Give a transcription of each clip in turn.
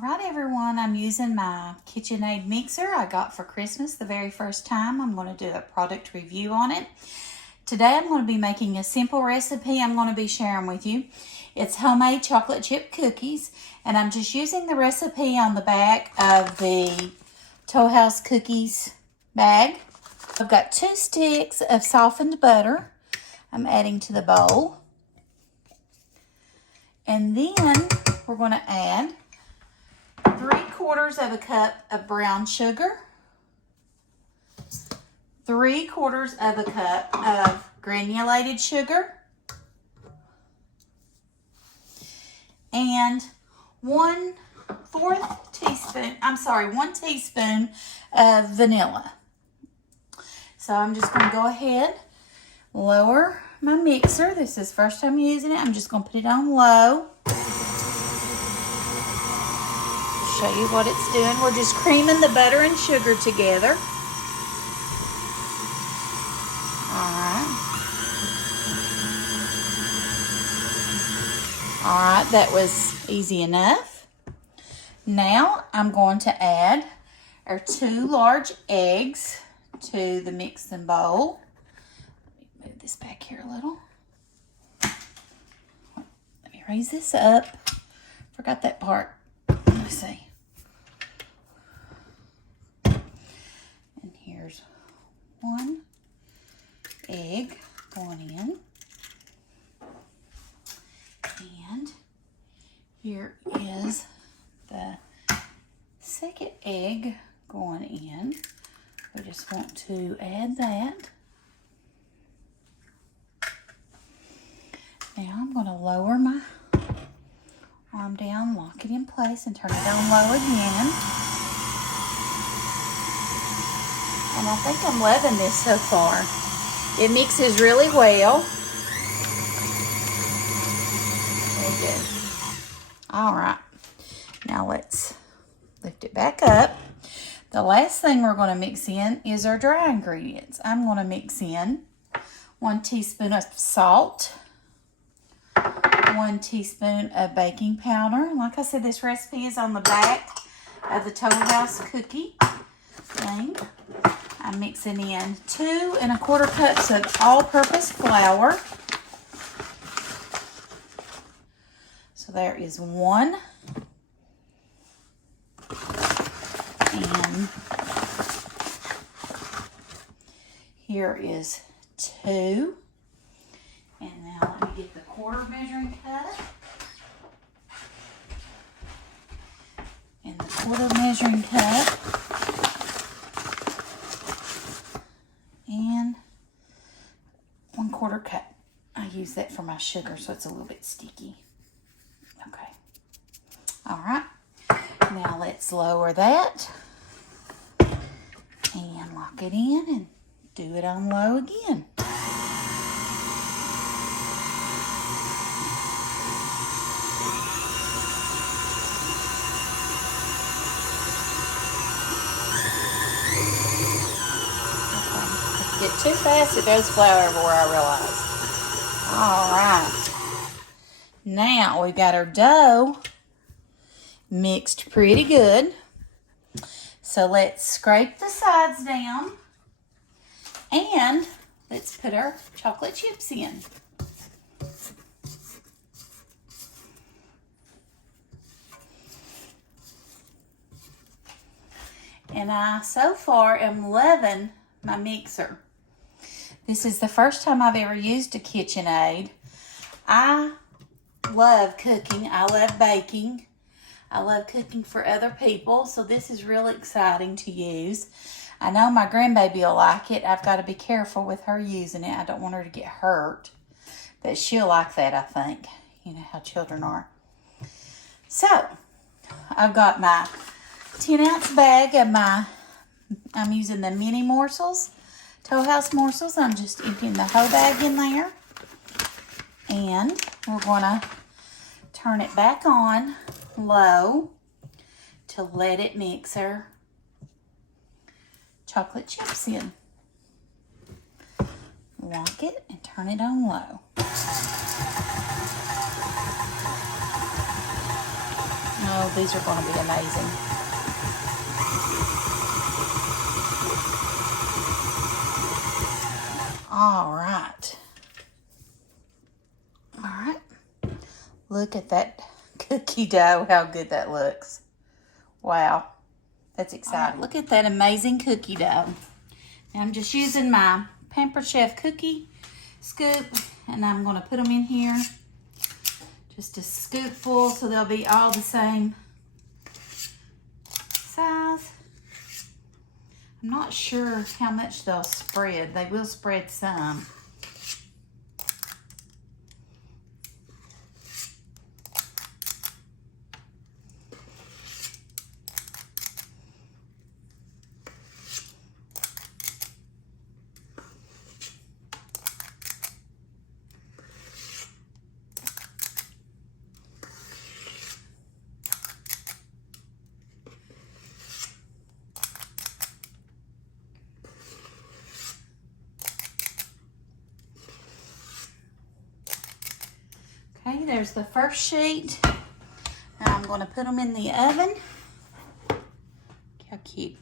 All right, everyone, I'm using my KitchenAid mixer I got for Christmas the very first time. I'm going to do a product review on it. Today I'm going to be making a simple recipe I'm going to be sharing with you. It's homemade chocolate chip cookies, and I'm just using the recipe on the back of the Toll House Cookies bag. I've got 2 sticks of softened butter I'm adding to the bowl. And then we're going to add 3/4 of a cup of brown sugar, 3/4 of a cup of granulated sugar, and 1 teaspoon of vanilla. So I'm just going to go ahead, lower my mixer. This is the first time using it. I'm just going to put it on low. Show you what it's doing. We're just creaming the butter and sugar together. All right, that was easy enough. Now I'm going to add our 2 large eggs to the mixing bowl. Let me move this back here a little. Let me raise this up. Forgot that part. Let me see. And here's 1 egg going in. And here is the second egg going in. We just want to add that. Now I'm going to lower my arm down, lock it in place, and turn it on low again. And I think I'm loving this so far. It mixes really well. Very good. All right. Now let's lift it back up. The last thing we're going to mix in is our dry ingredients. I'm going to mix in 1 teaspoon of salt, 1 teaspoon of baking powder. Like I said, this recipe is on the back of the Toll House cookie thing. I'm mixing in 2 1/4 cups of all-purpose flour. So there is 1. And here is 2. And now let me get the 1/4 measuring cup. And the 1/4 measuring cup. And 1/4 cup. I use that for my sugar, so it's a little bit sticky. Okay. All right. Now let's lower that and lock it in and do it on low again. Get too fast, it goes flour everywhere, I realize. All right. Now we've got our dough mixed pretty good. So let's scrape the sides down and let's put our chocolate chips in. And I, so far, am loving my mixer. This is the first time I've ever used a KitchenAid. I love cooking. I love baking. I love cooking for other people, so this is really exciting to use. I know my grandbaby will like it. I've got to be careful with her using it. I don't want her to get hurt, but she'll like that, I think. You know how children are. So, I've got my 10-ounce bag of I'm using the mini morsels, Toll House morsels. I'm just emptying the whole bag in there. And we're going to turn it back on low to let it mix our chocolate chips in. Lock it and turn it on low. Oh, these are going to be amazing. All right. All right. Look at that cookie dough, how good that looks. Wow. That's exciting. Right, look at that amazing cookie dough. Now I'm just using my Pampered Chef cookie scoop, and I'm going to put them in here. Just a scoopful, so they'll be all the same size. I'm not sure how much they'll spread. They will spread some. Okay, there's the first sheet. Now I'm going to put them in the oven. Look how cute.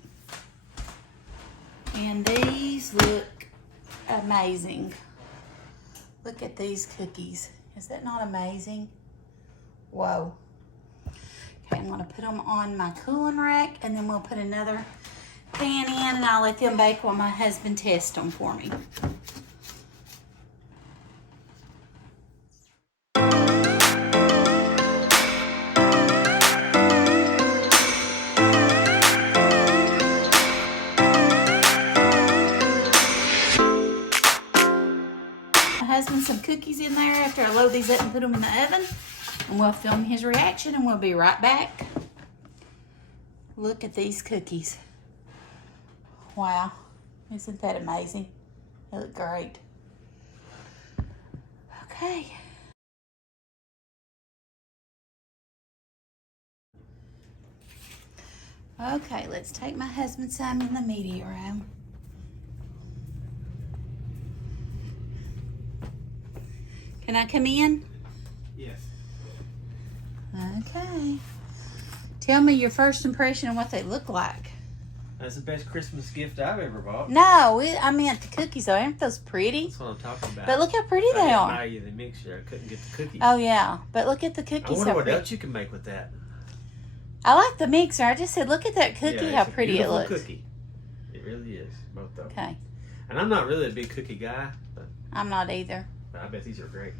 And these look amazing. Look at these cookies. Is that not amazing? Whoa. Okay, I'm going to put them on my cooling rack, and then we'll put another pan in, and I'll let them bake while my husband tests them for me. Husband some cookies in there after I load these up and put them in the oven, and we'll film his reaction, and we'll be right back. Look at these cookies. Wow, isn't that amazing? They look great. Okay. Okay, let's take my husband some in the media room. Can I come in? Yes. Okay. Tell me your first impression of what they look like. That's the best Christmas gift I've ever bought. No, I meant the cookies though. Aren't those pretty? That's what I'm talking about. But look how pretty they are. I didn't buy you the mixture. I couldn't get the cookies. Oh yeah, but look at the cookies. I wonder what else you can make with that. I like the mixer. I just said, look at that cookie, how pretty it looks. Cookie. It really is, both of them. Okay. And I'm not really a big cookie guy, but I'm not either. I bet these are great.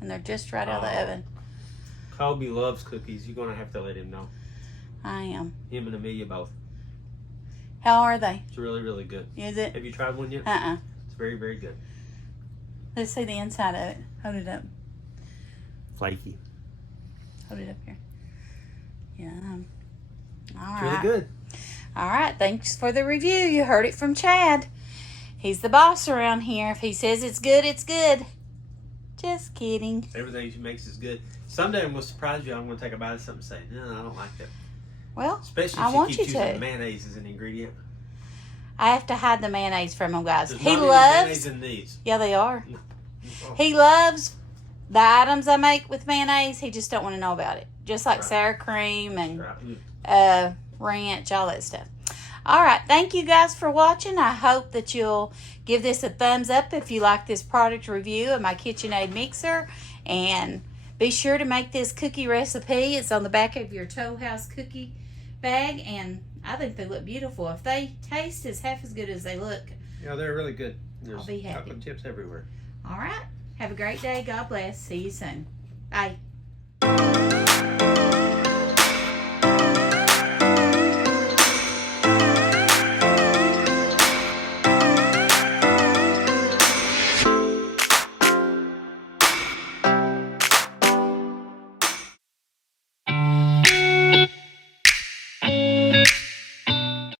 And they're just right out of the oven. Colby loves cookies. You're going to have to let him know. I am. Him and Amelia both. How are they? It's really, really good. Is it? Have you tried one yet? Uh-uh. It's very, very good. Let's see the inside of it. Hold it up. Flaky. Hold it up here. Yeah. All It's right. really good. All right. Thanks for the review. You heard it from Chad. He's the boss around here. If he says it's good, it's good. Just kidding. Everything she makes is good. Someday I'm going to surprise you. I'm going to take a bite of something and say, no, I don't like that. Well, especially I if want she you keeps using to. mayonnaise as an ingredient. I have to hide the mayonnaise from him, guys. There's He not any loves. mayonnaise in these. Yeah, they are. Oh. He loves the items I make with mayonnaise. He just don't want to know about it. Just like sour cream and ranch, all that stuff. All right. Thank you guys for watching. I hope that you'll give this a thumbs up if you like this product review of my KitchenAid mixer. And be sure to make this cookie recipe. It's on the back of your Toll House cookie bag. And I think they look beautiful. If they taste as half as good as they look, Yeah, they're really good. There's I'll be happy. chocolate chips everywhere. All right. Have a great day. God bless. See you soon. Bye.